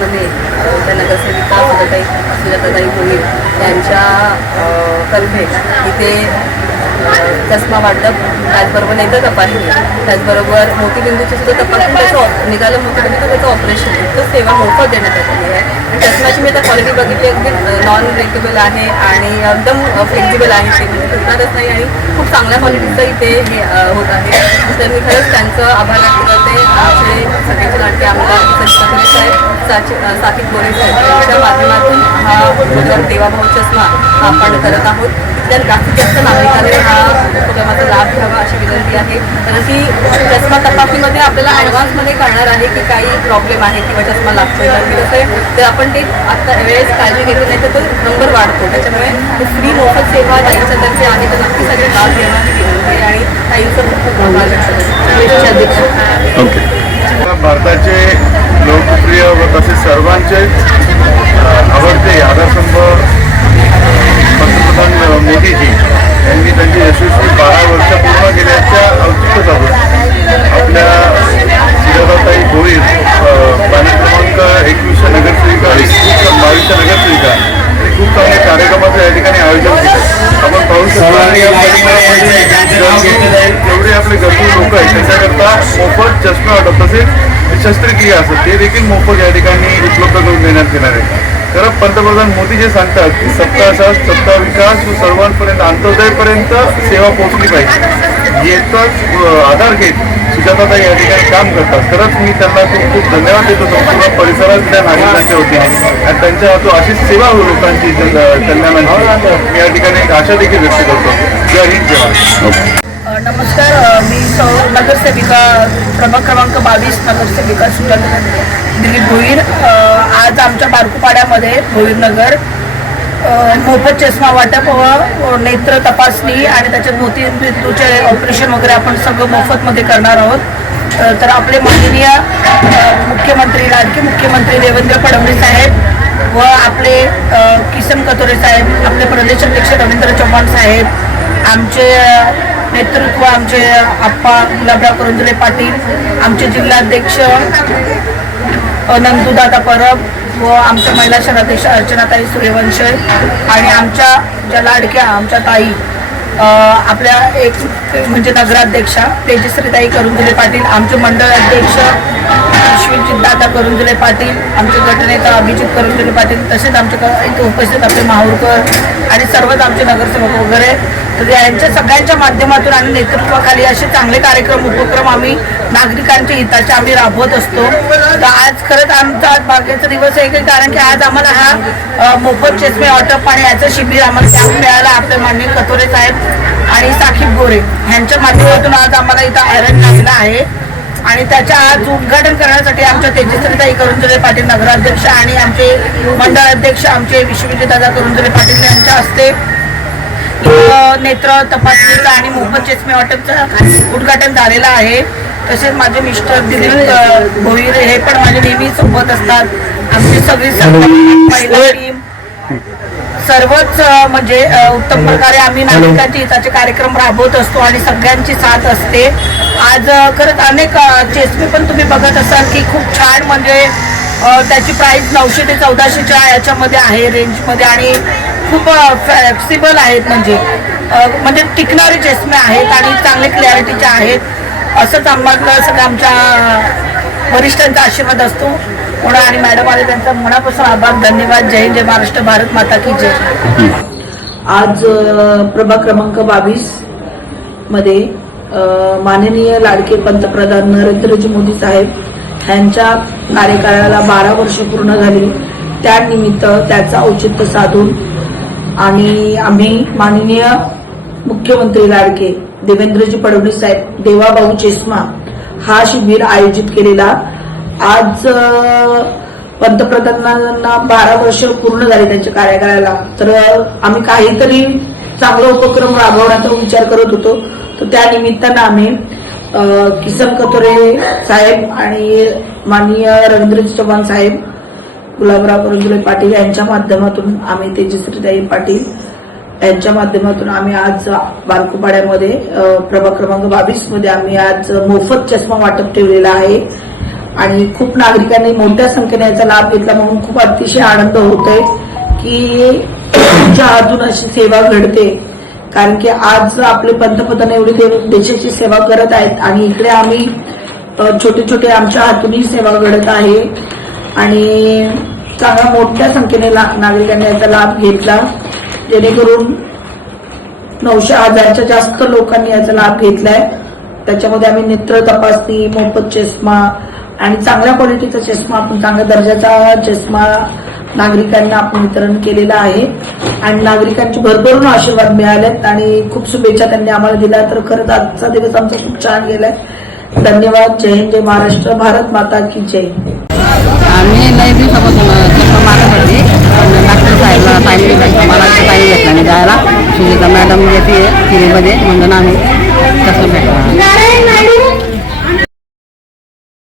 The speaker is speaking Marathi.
परिसरामध्ये त्या नगरसेविका सुजाताताई भोईर यांच्या तर्फे इथे चष्मा वाटप, त्याचबरोबर नेत्र तपासणी, त्याचबरोबर मोतीबिंदूची सुद्धा तपासणी, त्याचं निघालं मोतीबिंदू त्याचं ऑपरेशन, तो सेवा मोफत देण्यात आलेली आहे. चष्म्याची मी आता क्वालिटी बघितली, अगदी नॉन ब्रेकेबल आहे आणि एकदम फ्लेक्झिबल आहे, ते म्हणजे तुटणारच नाही आणि खूप चांगल्या क्वालिटीचं इथे हे होत आहे. तर मी खरंच त्यांचं आभार व्यक्त करते. आमचे सगळ्यांचे लाडके आमदार सचिन साहेब, साकिब गोरे साहेब यांच्या माध्यमातून हा देवाभाऊ चष्मा आपण करत आहोत. तर जास्तीत जास्त नागरिकांनी हा उपक्रमाचा लाभ घ्यावा अशी विनंती आहे. कारण की चष्मा तपासणीमध्ये आपल्याला ॲडव्हान्समध्ये कळणार आहे की काही प्रॉब्लेम आहे किंवा चष्मा लागतोय. तर कसं आहे, तर आपण ते आत्ता वेळेस काळजी घेतली नाही तर तो नंबर वाढतो. त्याच्यामुळे फ्री मोफत सेवा ताईंच्यातर्फे आहे, तर नक्की सगळे लाभ घ्यावा ही विनंती आहे. आणि ताईंचं खूप आभार अध्यक्ष. भारताचे लोकप्रिय व तसेच सर्वांचे आवडते आधारस्तंभ पंतप्रधान मोदीजी यांनी त्यांची यशस्वी 12 वर्ष पूर्ण केल्याच्या औचित्य साधून आपल्या सुजाताताई भोईर पाणी क्रमांक 21 नगरसेविका 22 नगरसेविका आणि खूप चांगले कार्यक्रमाचं या ठिकाणी आयोजन केलं. आपण पाहू शकतो जेवढे आपले गरजू लोक आहेत त्यांच्याकरता मोफत चष्मा वाटप तसेच शस्त्रक्रिया असतात ते देखील मोफत या ठिकाणी उपलब्ध करून देण्यात येणार आहे. तर पंतप्रधान मोदी जे सांगतात की सबका साथ सबका विकास व सर्वांपर्यंत अंत्योदयपर्यंत सेवा पोहोचली पाहिजे, याचाच आधार घेत सुजाताताई या ठिकाणी काम करतात. खरंच मी त्यांना खूप खूप धन्यवाद देतो संपूर्ण परिसरातल्या नागरिकांच्या वतीने आणि त्यांच्या हातून अशीच सेवा हो लोकांची कल्याणाची मी या ठिकाणी एक आशा देखील व्यक्त करतो. जय हिंद, जय. नमस्कार, मी नगरसेविका प्रभाग क्रमांक 22 नगरसेविका सुजाता दिलीप भोईर. आज आमच्या बारकुपाड्यामध्ये भोईर नगर मोफत चष्मा वाटप व नेत्र तपासणी आणि त्याच्यात मोतीबिंदूचे ऑपरेशन वगैरे आपण सगळं मोफतमध्ये करणार आहोत. तर आपले माननीय मुख्यमंत्री लाडके मुख्यमंत्री देवेंद्र फडणवीस साहेब व आपले किसन कथोरे साहेब, आपले प्रदेशाध्यक्ष रवींद्र चव्हाण साहेब, आमचे नेतृत्व आमचे आप्पा गुलाबराव करंजुले पाटील, आमचे जिल्हाध्यक्ष नंदूदादा परब व आमच्या महिला शहराध्यक्ष अर्चनाताई सूर्यवंशी आणि आमच्या ज्या लाडक्या आमच्या ताई आपल्या एक म्हणजे नगराध्यक्षा तेजश्रीताई करंजुले पाटील, आमचे मंडळ अध्यक्ष विश्वजितदादा करंजुले पाटील, आमचे गटनेता अभिजित करंजुले पाटील, तसेच आमच्या इथे उपस्थित आपले माहूरकर आणि सर्वच आमचे नगरसेवक वगैरे. तर यांच्या सगळ्यांच्या माध्यमातून आणि नेतृत्वाखाली असे चांगले कार्यक्रम उपक्रम आम्ही नागरिकांच्या हिताचे आम्ही राबवत असतो. तर आज खरंच आमचा आज भाग्याचा दिवस आहे की कारण की आज आम्हाला हा मोफत चष्मे वाटप आणि याचं शिबिर आम्हाला त्यात मिळालं. आपले माननीय कथोरे साहेब आणि साकिब गोरे यांच्या माध्यमातून आज आम्हाला इथं आयरन लागलं आहे आणि त्याच्या आज उद्घाटन करण्यासाठी आमच्या तेजस्वीताई करंजुले पाटील नगराध्यक्ष आणि आमचे मंडळ अध्यक्ष आमचे विश्वजितदादा करंजुले पाटील यांच्या हस्ते नेत्र तपासणीचं आणि मोफत चष्मे वाटपचं उद्घाटन झालेलं आहे. तसेच माझे मिस्टर दिलीप भोईर हे पण माझे नेहमी सोबत असतात. आमची सगळी महिला टीम सर्वच म्हणजे उत्तम प्रकारे आम्ही नागरिकांच्या हिताचे कार्यक्रम राबवत असतो आणि सगळ्यांची साथ असते. आज खरंच अनेक चष्मे पण तुम्ही बघत असाल की खूप छान म्हणजे त्याची प्राइस 900 ते 1400च्या याच्यामध्ये आहे रेंजमध्ये आणि खूप फ्लेक्सिबल आहेत म्हणजे टिकणारे चष्मे आहेत आणि चांगले क्लॅरिटीचे आहेत. असंच आम्हाला सगळं आमच्या वरिष्ठांचा आशीर्वाद असतो. म्हणून आणि मॅडम आले त्यांचा मनापासून आभार, धन्यवाद. जय हिंद, जय महाराष्ट्र, भारत माता की जय. आज प्रभाग क्रमांक 22 मध्ये माननीय लाडके पंतप्रधान नरेंद्रजी मोदी साहेब यांच्या कार्यकाळाला 12 वर्ष पूर्ण झाली. त्यानिमित्त त्याचं औचित्य साधून आणि आम्ही माननीय मुख्यमंत्री लाडके देवेंद्रजी फडणवीस साहेब देवाभाऊ चष्मा हा शिबिर आयोजित केलेला. आज पंतप्रधानांना 12 वर्ष पूर्ण झाले त्यांच्या कार्यकाळाला, तर आम्ही काहीतरी चांगला उपक्रम राबवण्याचा विचार करत होतो. तर त्या निमित्तानं आम्ही किसन कथोरे साहेब आणि माननीय रवींद्र चव्हाण साहेब, गुलाबराव करंजुले पाटील यांच्या माध्यमातून आम्ही तेजश्रीताई पाटील यांच्या माध्यमातून आम्ही आज बारकुपाड्यामध्ये प्रभाग क्रमांक 22 मध्ये आम्ही आज मोफत चष्मा वाटप ठेवलेला आहे. आणि खूप नागरिकांनी मोठ्या संख्येने याचा लाभ घेतला, म्हणून खूप अतिशय आनंद होतोय की तुमच्या हातून अशी सेवा घडते. कारण की आज आपले पंतप्रधान एवढी देशाची सेवा करत आहेत आणि इकडे आम्ही छोटे छोटे आमच्या हातूनही सेवा घडत आहे आणि चांगल्या मोठ्या संख्येने नागरिकांनी याचा लाभ घेतला, जेणेकरून 900,000च्या जास्त लोकांनी याचा लाभ घेतलाय. त्याच्यामध्ये आम्ही नेत्र तपासणी, मोफत चष्मा आणि चांगल्या क्वालिटीचा चष्मा, आपण चांगल्या दर्जाचा चष्मा नागरिकांना आपण वितरण केलेलं आहे आणि नागरिकांचे भरभरून आशीर्वाद मिळालेत आणि खूप शुभेच्छा त्यांनी आम्हाला दिल्या. तर खरंच आजचा दिवस आमचा खूप छान गेलाय. धन्यवाद. जय हिंद, जय महाराष्ट्र, भारत माता की जय. आम्ही लई दिवसापासून चष्मा मागत होती, डॉक्टर साहेबला सांगितलं मला काही घेतला नाही जायला. सुनीता मॅडम येते फ्रीमध्ये म्हणून आम्ही चष्मा भेटला.